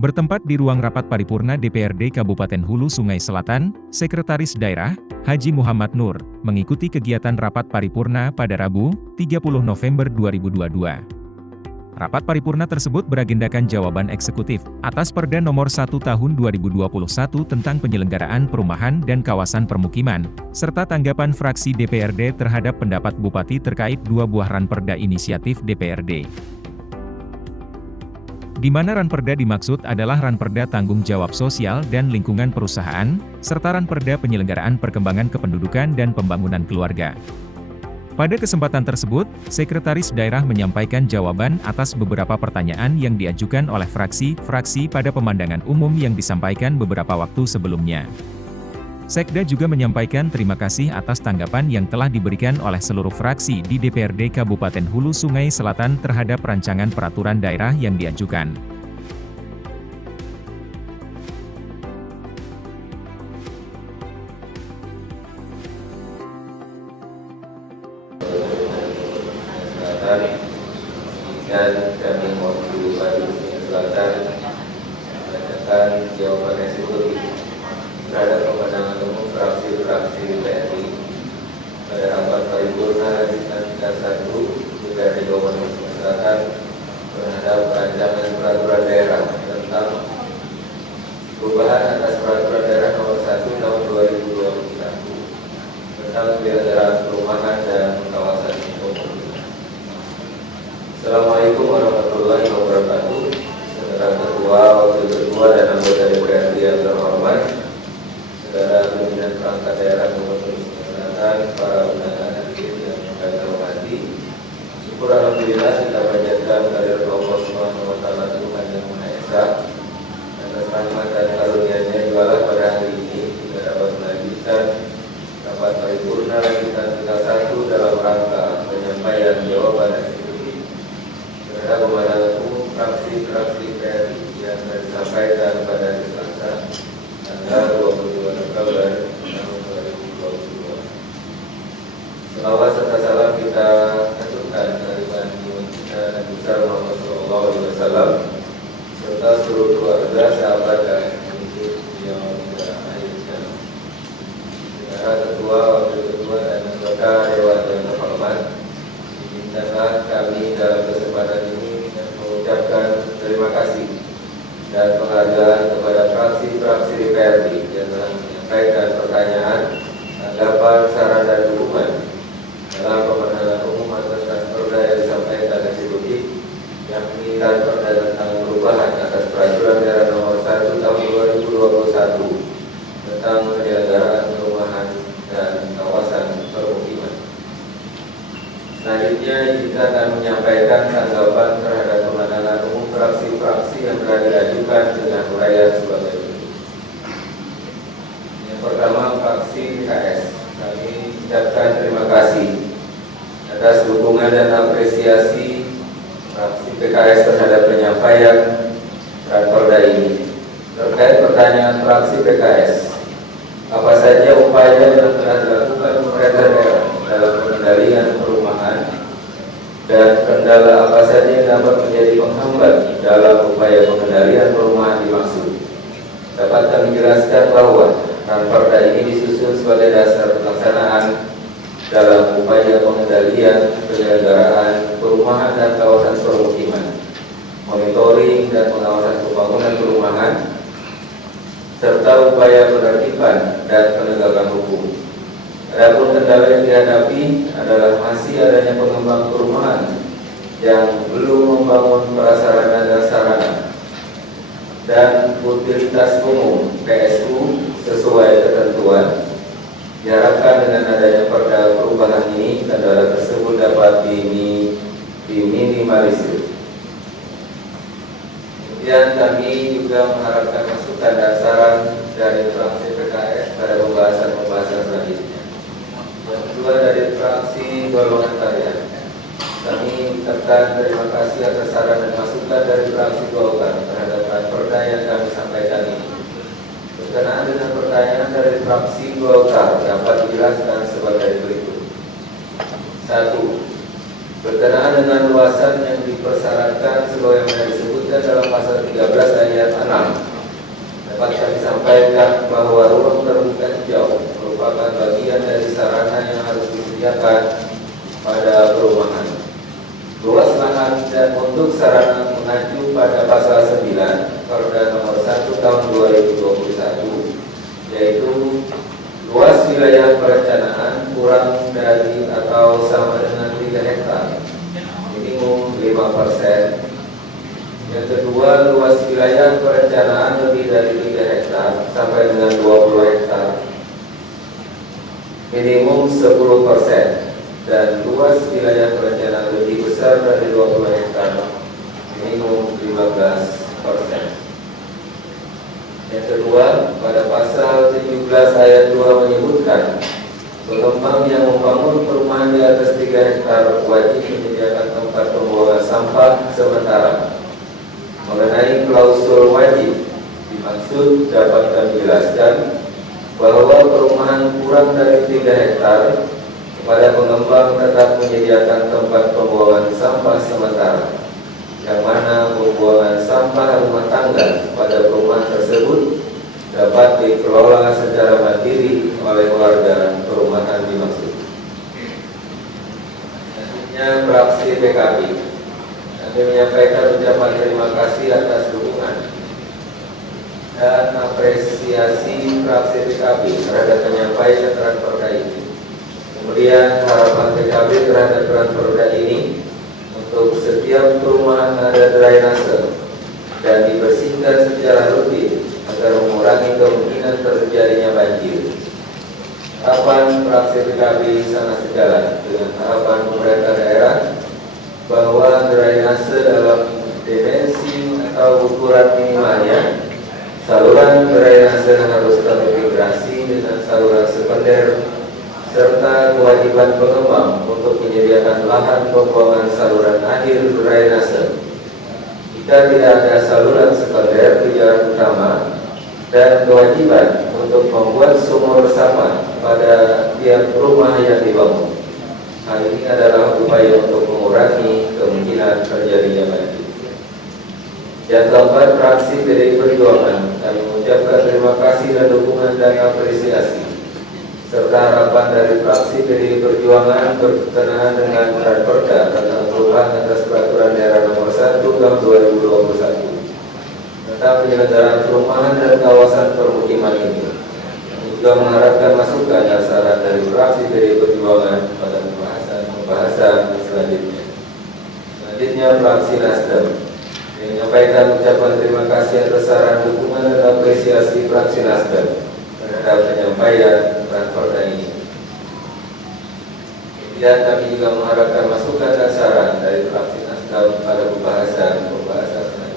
Bertempat di ruang rapat paripurna DPRD Kabupaten Hulu Sungai Selatan, Sekretaris Daerah, Haji Muhammad Nur, mengikuti kegiatan rapat paripurna pada Rabu, 30 November 2022. Rapat paripurna tersebut beragendakan jawaban eksekutif atas Perda Nomor 1 Tahun 2021 tentang penyelenggaraan perumahan dan kawasan permukiman, serta tanggapan fraksi DPRD terhadap pendapat Bupati terkait 2 buah ranperda inisiatif DPRD. Di mana ranperda dimaksud adalah ranperda tanggung jawab sosial dan lingkungan perusahaan, serta ranperda penyelenggaraan perkembangan kependudukan dan pembangunan keluarga. Pada kesempatan tersebut, Sekretaris Daerah menyampaikan jawaban atas beberapa pertanyaan yang diajukan oleh fraksi-fraksi pada pemandangan umum yang disampaikan beberapa waktu sebelumnya. Sekda juga menyampaikan terima kasih atas tanggapan yang telah diberikan oleh seluruh fraksi di DPRD Kabupaten Hulu Sungai Selatan terhadap rancangan peraturan daerah yang diajukan. Dan kami mewakili Bupati Selatan menyampaikan jawaban eksekutif terhadap pemandangan umum fraksi-fraksi DPRD pada rapat paripurna lanjutan tingkat 1 DPRD Kabupaten Selatan terhadap rancangan peraturan daerah tentang perubahan atas peraturan daerah nomor 1 tahun 2021 tentang penyelenggaraan perumahan dan kawasan umum. Assalamualaikum warahmatullahi wabarakatuh. Saudara Ketua, Wakil Ketua, dan anggota DPRD yang terhormat, saudara pimpinan perangkat daerah Kabupaten Selatan, para undangan hadir yang kami hormati. Syukur alhamdulillah kita panjatkan kehadirat Allah Subhanahu wa taala Tuhan yang Maha Esa atas rahmat dan karunia-Nya jugalah pada hari ini kita dapat melanjutkan rapat paripurna lanjutan tingkat 1 dalam rangka penyampaian jawaban eksekutif terhadap pemandangan umum fraksi-fraksi DPRD yang telah disampaikan pada hari Selasa tanggal 22 November tahun 2022. Salawat serta salam kita aturkan kehadiran kita Nabi besar Muhammad SAW serta seluruh keluarga, sahabat dan pengikut yang tidak akhirnya. Saudara Ketua, Wakil Ketua, dan anggota Dewan yang terhormat, izinkanlah kami dalam kesempatan ini mengucapkan terima kasih dan penghargaan kepada fraksi-fraksi DPRD yang telah menyampaikan pertanyaan, tanggapan, saran, dan dukungan dalam pemandangan umum atas ranperda yang disampaikan eksekutif, yakni ranperda tentang perubahan atas peraturan daerah nomor 1 tahun 2021 tentang penyelenggaraan perumahan dan kawasan permukiman. Selanjutnya, kita akan menyampaikan tanggapan terhadap pemandangan umum fraksi-fraksi yang telah diajukan dengan uraian sebagai berikut. Yang pertama, fraksi PKS. Kami ucapkan terima kasih atas dukungan dan apresiasi fraksi PKS terhadap penyampaian ranperda ini. Terkait pertanyaan fraksi PKS, apa saja upaya yang telah dilakukan pemerintah daerah dalam pengendalian perumahan dan kendala apa saja yang dapat menjadi penghambat dalam upaya pengendalian perumahan dimaksud? Dapat kami jelaskan bahwa ranperda ini disusun sebagai dasar pelaksanaan dalam upaya pengendalian penyelenggaraan perumahan dan kawasan permukiman, monitoring dan pengawasan pembangunan perumahan, serta upaya penertiban dan penegakan hukum. Adapun kendala yang dihadapi adalah masih adanya pengembang perumahan yang belum membangun prasarana dan sarana dan utilitas umum PSU sesuai ketentuan. Diharapkan dengan adanya perda perubahan ini, kendala tersebut dapat diminimalisir. Kemudian kami juga mengharapkan masukan dan saran dari fraksi PKS pada pembahasan selanjutnya. Yang kedua, dari fraksi golongan karya, kami ucapkan terima kasih atas saran dan masukan dari fraksi Golkar terhadap ranperda yang kami sampaikan ini. Berkenaan dengan pertanyaan dari fraksi Golkar dapat dijelaskan sebagai berikut. 1. berkenaan dengan luasan yang dipersyaratkan sebagaimana disebutkan dalam pasal 13 ayat 6, dapat kami sampaikan bahwa ruang terbuka hijau merupakan bagian dari sarana yang harus disediakan pada perumahan. Luas lahan dan untuk sarana mengacu pada pasal 9 Perda nomor 1 tahun 2021, yaitu luas wilayah perencanaan kurang dari atau sama dengan 3 hektar, minimum 5%. Yang kedua, luas wilayah perencanaan lebih dari 3 hektar sampai dengan 20 hektar, minimum 10%. Dan luas wilayah perencanaan lebih besar dari 20 hektar, minimum 15%. Yang kedua, pada pasal 17 ayat 2 menyebutkan pengembang yang membangun perumahan di atas 3 hektar wajib menyediakan tempat pembuangan sampah sementara. Mengenai klausul wajib, dimaksud dapat kami jelaskan bahwa perumahan kurang dari 3 hektar kepada pengembang tetap menyediakan tempat pembuangan sampah sementara, yang mana pembuangan sampah rumah tangga pada perumahan tersebut dapat dikelola secara mandiri oleh warga perumahan dimaksud. Selanjutnya, fraksi PKB kami menyampaikan ucapan terima kasih atas dukungan dan apresiasi fraksi PKB terhadap penyampaian Ranperda ini. Kemudian harapan PKB terhadap Ranperda ini untuk setiap perumahan ada drainase dan dibersihkan secara rutin agar mengurangi kemungkinan terjadinya banjir. Harapan fraksi PKB sangat sejalan dengan harapan pemerintah daerah bahwa drainase dalam dimensi atau ukuran minimalnya, saluran drainase harus terintegrasi dengan saluran sekunder, serta kewajiban pengembang untuk menyediakan lahan pembuangan saluran akhir drainase. Jika tidak ada saluran sekunder di jalan utama, dan kewajiban untuk membuat sumur resapan pada tiap rumah yang dibangun. Hal ini adalah upaya untuk mengurangi kemungkinan terjadinya banjir. Yang keempat, fraksi PDI Perjuangan kami mengucapkan terima kasih dan dukungan dan apresiasi serta harapan dari fraksi PDI Perjuangan berkenaan dengan Ranperda tentang perubahan atas Peraturan Daerah Nomor 1 Tahun 2021 tentang penyelenggaraan perumahan dan kawasan permukiman ini. Juga mengharapkan masukan dan saran dari fraksi PDI Perjuangan pada pembahasan selanjutnya. Selanjutnya, fraksi Nasdem menyampaikan ucapan terima kasih atas saran, dukungan dan apresiasi fraksi Nasdem terhadap penyampaian Ranperda ini. Kemudian kami juga mengharapkan masukan dan saran dari fraksi Nasdem pada pembahasan selanjutnya.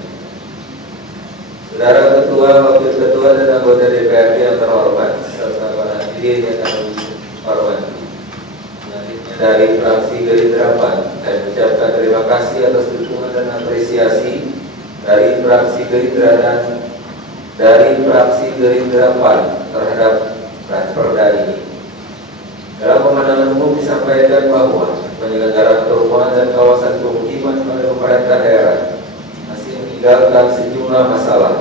Saudara Ketua, Wakil Ketua dan anggota DPRD yang terhormat serta para hadirin yang kami hormati. Selanjutnya dari fraksi Gerindra PAN, saya mengucapkan terima kasih atas dukungan dan apresiasi dari fraksi Gerindra dan dari fraksi Gerindra PAN terhadap Ranperda ini. Dalam pemandangan umum disampaikan bahwa penyelenggaraan perumahan dan kawasan pemukiman pada pemerintah daerah masih meninggalkan sejumlah masalah.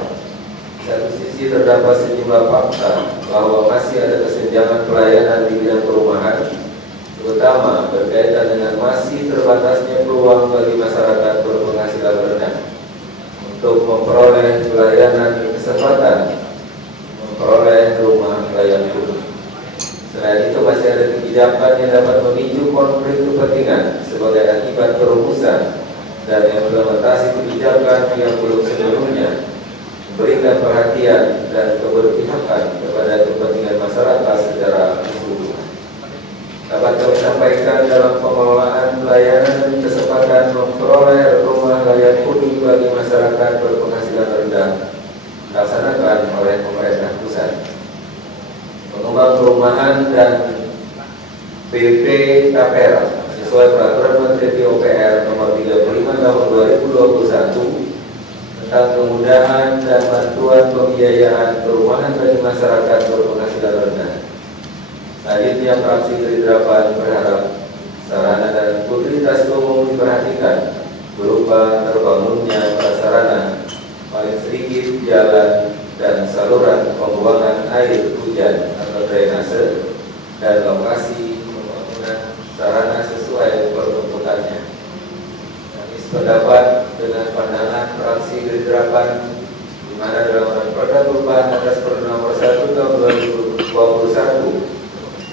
Di satu sisi terdapat sejumlah fakta bahwa masih ada kesenjangan pelayanan di bidang perumahan, terutama berkaitan dengan masih terbatasnya peluang bagi masyarakat berpenghasilan rendah untuk memperoleh pelayanan kesempatan memperoleh rumah layak huni. Selain itu, masih ada kebijakan yang dapat memicu konflik kepentingan sebagai akibat perumusan dan implementasi kebijakan yang belum seluruhnya memberikan perhatian dan keberpihakan kepada kepentingan masyarakat secara keseluruhan. Dapat kami sampaikan dalam pengelolaan pelayanan dan kesempatan memperoleh rumah layak huni bagi masyarakat berpenghasilan rendah dilaksanakan oleh pemerintah pusat. Pengembang perumahan dan BP Tapera sesuai Peraturan Menteri PUPR Nomor 35 Tahun 2021 tentang kemudahan dan bantuan pembiayaan perumahan bagi masyarakat berpenghasilan rendah. Selanjutnya, fraksi Gerindra PAN berharap sarana dan utilitas umum diperhatikan berupa terbangunnya prasarana, paling sedikit jalan dan saluran pembuangan air hujan atau drainase, dan lokasi pembangunan sarana sesuai peruntukannya. Kami sependapat dengan pandangan fraksi Gerindra di mana dalam Perda Perubahan atas Perda Nomor 1 Tahun 2021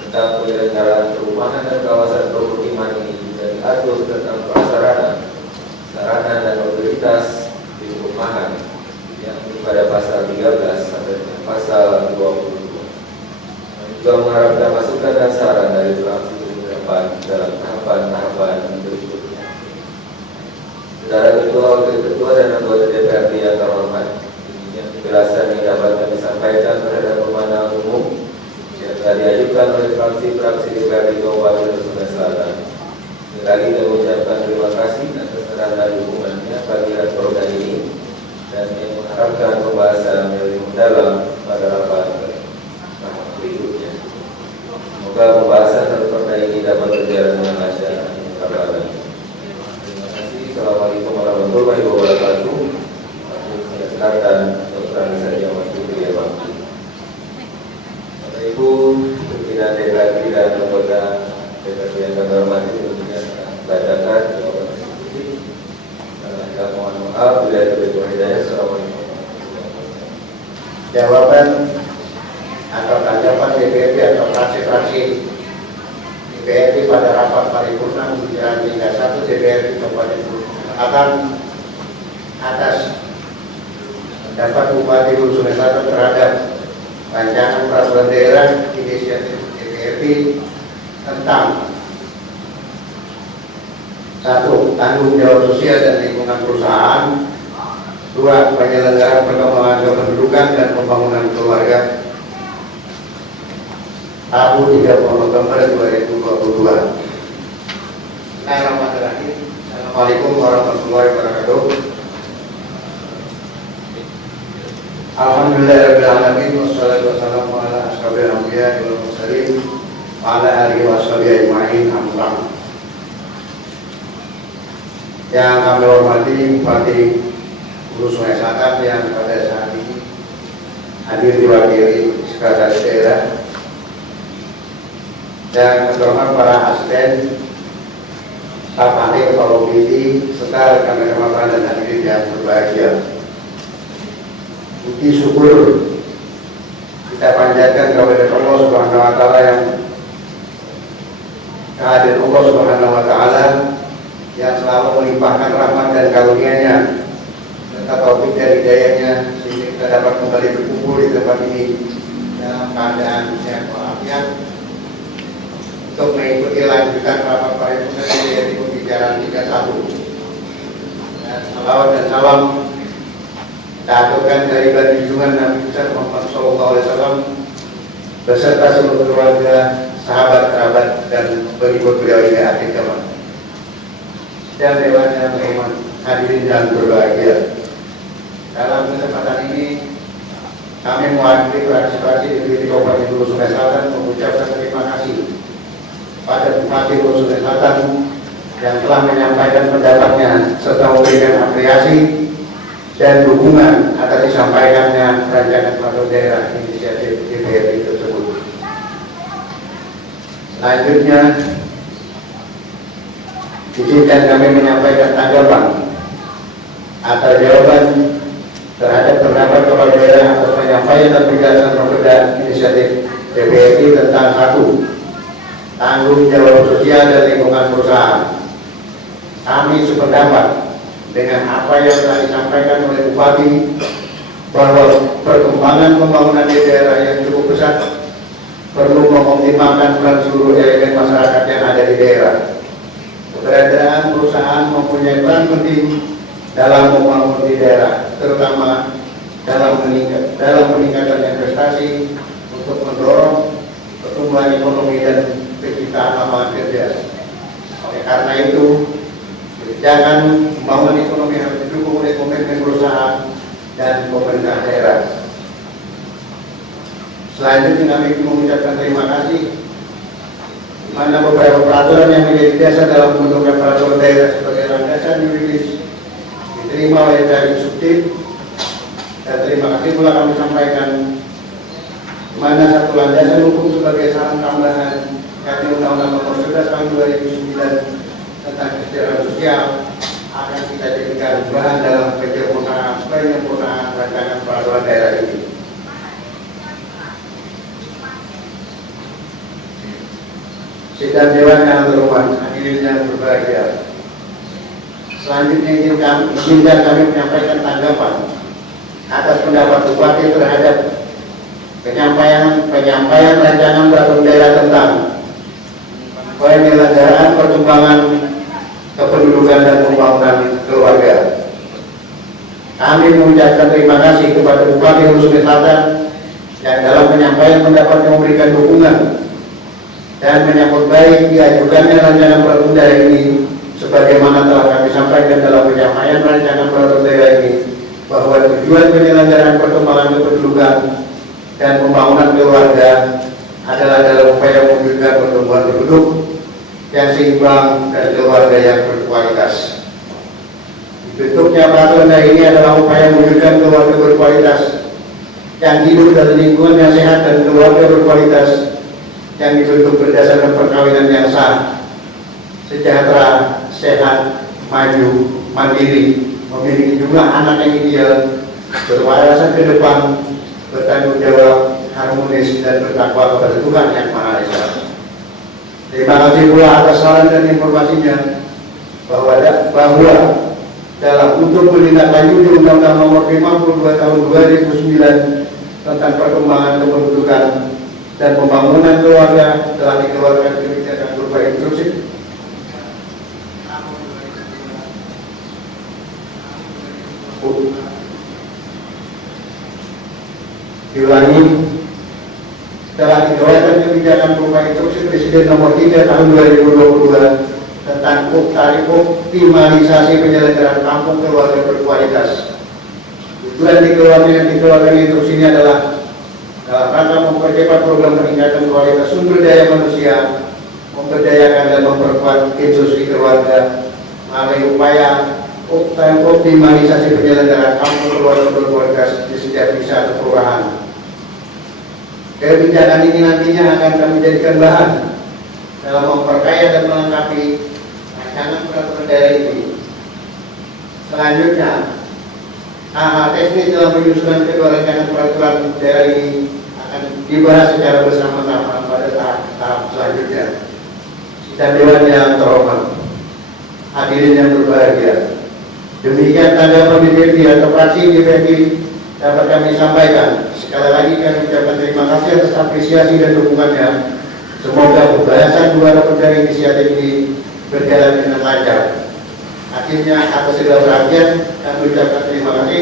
tentang penyelenggaraan perumahan dan kawasan permukiman ini juga diatur tentang prasarana, sarana dan utilitas di perumahan yang pada pasal 13 sampai dengan pasal 22. Kami juga mengharapkan masukan dan saran dari fraksi Gerindra dalam tahapan-tahapan berikutnya. Saudara Ketua, Wakil Ketua, dan anggota DPRD yang terhormat, demikian penjelasan yang dapat kami sampaikan terhadap pemandangan umum yang telah diajukan oleh fraksi-fraksi DPRD Kabupaten Sungai Selatan. Sekali lagi kami mengucapkan terima kasih atas saran dan dukungannya bagi Rakorda ini, dan yang mengharapkan pembahasan yang lebih mendalam pada rapat berikutnya. Semoga pembahasan Rakorda ini dapat berjalan dengan lancar. Terima kasih. Assalamualaikum warahmatullahi wabarakatuh. Saya silakan Dr. Anissa Jawati ya Pak. Bapak Ibu pimpinan DPRD dan anggota DPRD yang kami hormati, tentunya bacakan jawaban diskusi. Saya mohon maaf bila ada kekurangan hidayah. Assalamualaikum. Jawaban atau tanggapan DPRD atau fraksi-fraksi DPRD pada rapat paripurna pembicaraan tingkat 1 DPRD Kabupaten Selatan atas pendapat Bupati Hulu Sungai Selatan terhadap rancangan peraturan daerah inisiatif DPRD tentang 1. Tanggung jawab sosial dan lingkungan perusahaan, 2. Penyelenggaraan perkembangan kependudukan dan pembangunan keluarga, Rabu 30 November 2022. Bismillahirrahmanirrahim. Assalamualaikum warahmatullahi wabarakatuh. Alhamdulillahirabbil alamin wassalatu wassalamu ala asyrofil anbiya'i wal mursalin wa ala alihi washabihi ajmain. Amma ba'du. Yang kami hormati Bupati Hulu Sungai Selatan yang pada saat ini hadir diwakili Sekretaris Daerah, dan terhormat para asisten, staf ahli, kepala BPD, serta rekan-rekan dan hadirin yang berbahagia. Puji syukur kita panjatkan kepada Allah Subhanahu wa taala yang kehadiran Allah Subhanahu wa taala yang selalu melimpahkan rahmat dan karunia-Nya serta taufik dan hidayah-Nya sehingga kita dapat kembali berkumpul di tempat ini dalam keadaan sehat walafiat untuk mengikuti lanjutan rapat paripurna DPRD pembicaraan tingkat 1. Dan salawat dan salam kita aturkan dari junjungan Nabi besar Muhammad SAW beserta seluruh keluarga, sahabat, kerabat, dan pengikut beliau hingga akhir zaman. Dan dewan yang terhormat, hadirin dan berbahagia. Dalam kesempatan ini kami mewakili fraksi-fraksi DPRD Kabupaten Hulu Sungai Selatan mengucapkan terima kasih pada Bupati Hulu Sungai Selatan yang telah menyampaikan pendapatnya serta memberikan apresiasi dan dukungan atas disampaikannya rancangan peraturan daerah inisiatif DPRD tersebut. Selanjutnya, izinkan kami menyampaikan tanggapan atau jawaban terhadap pendapat kepala daerah atas penyampaian dan penjelasan perda inisiatif DPRD tentang 1. Tanggung jawab sosial dan lingkungan perusahaan. Kami sependapat dengan apa yang telah disampaikan oleh Bupati bahwa perkembangan pembangunan di daerah yang cukup besar perlu mengoptimalkan peran seluruh elemen masyarakat yang ada di daerah. Keberadaan perusahaan mempunyai peran penting dalam membangun di daerah, terutama dalam peningkatan investasi untuk mendorong pertumbuhan ekonomi dan penciptaan lapangan kerja. Oleh karena itu, kebijakan pembangunan ekonomi harus didukung oleh komitmen perusahaan dan pemerintah daerah. Selanjutnya kami mengucapkan terima kasih di mana beberapa peraturan yang menjadi dasar dalam pembentukan peraturan daerah sebagai landasan yuridis diterima oleh dari Eksekutif. Dan terima kasih pula kami sampaikan di mana satu landasan hukum sebagai saran tambahan yakni Undang-Undang Nomor 11 Tahun 2009 tentang kesejahteraan sosial akan kita jadikan bahan dalam penyempurnaan rancangan peraturan daerah ini. Sidang Dewan yang terhormat, hadirin yang berbahagia. Selanjutnya izinkan kami menyampaikan tanggapan atas pendapat Bupati terhadap penyampaian rancangan peraturan daerah tentang penyelenggaraan perkembangan kependudukan dan pembangunan keluarga. Kami mengucapkan terima kasih kepada Bupati Hulu Sungai Selatan yang dalam penyampaian pendapatnya memberikan dukungan dan menyambut baik diajukannya rancangan peraturan daerah ini, sebagaimana telah kami sampaikan dalam penyampaian rancangan peraturan daerah ini, bahwa tujuan penyelenggaraan perkembangan kependudukan dan pembangunan keluarga adalah dalam upaya mewujudkan pertumbuhan penduduk yang seimbang dan keluarga yang berkualitas. Bentuknya peraturan daerah ini adalah upaya mewujudkan keluarga berkualitas yang hidup dalam lingkungan yang sehat dan keluarga berkualitas yang dibentuk berdasarkan perkawinan yang sah, sejahtera, sehat, maju, mandiri, memiliki jumlah anak yang ideal, berwawasan ke depan, bertanggung jawab, harmonis, dan bertakwa kepada Tuhan Yang Maha Esa. Terima kasih pula atas saran dan informasinya bahwa dalam untuk menindaklanjuti Undang-Undang Nomor 52 Tahun 2009 tentang perkembangan kependudukan dan pembangunan keluarga telah dikeluarkan kebijakan berupa instruksi telah dikeluarkan kebijakan berupa instruksi Presiden Nomor 3 Tahun 2022 tentang tarif optimalisasi penyelenggaraan kampung keluarga berkualitas. Tujuan dikeluarkan instruksi ini adalah dalam rangka mempercepat program peningkatan kualitas sumber daya manusia, memberdayakan dan memperkuat industri keluarga melalui upaya optimalisasi penyelenggaraan kampung keluarga berkualitas di setiap desa atau kelurahan. Kebijakan ini nantinya akan kami jadikan bahan dalam memperkaya dan melengkapi rancangan peraturan daerah ini. Selanjutnya, hal teknis dalam penyusunan kedua rancangan peraturan daerah ini akan dibahas secara bersama-sama pada tahap selanjutnya. Sidang Dewan yang terhormat, hadirin yang berbahagia, demikian tanggapan DPD atau fraksi DPD dapat kami sampaikan. Sekali lagi kami ucapkan terima kasih atas apresiasi dan dukungannya. Semoga pembahasan dua peraturan inisiatif ini berjalan dengan lancar. Akhirnya atas segala perhatian kami ucapkan terima kasih.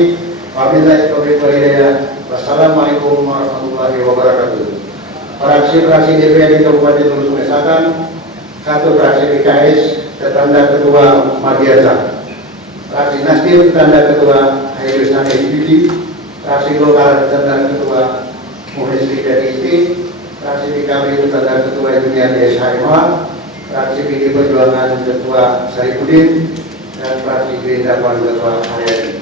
Wabillahi taufiq wal hidayah. Wassalamualaikum warahmatullahi wabarakatuh. Fraksi DPD Kabupaten Hulu Sungai Selatan, satu fraksi PKS tetangga ketua Madiasa, fraksi Nasdem tetangga ketua Hairul Sanis Bidi, fraksi Golkar tetangga ketua Muhyiddin Isti, fraksi PKB tetangga ketua Junior SHMH, fraksi PD Perjuangan ketua Saifuddin, dan fraksi Gerindra ketua Haryadi.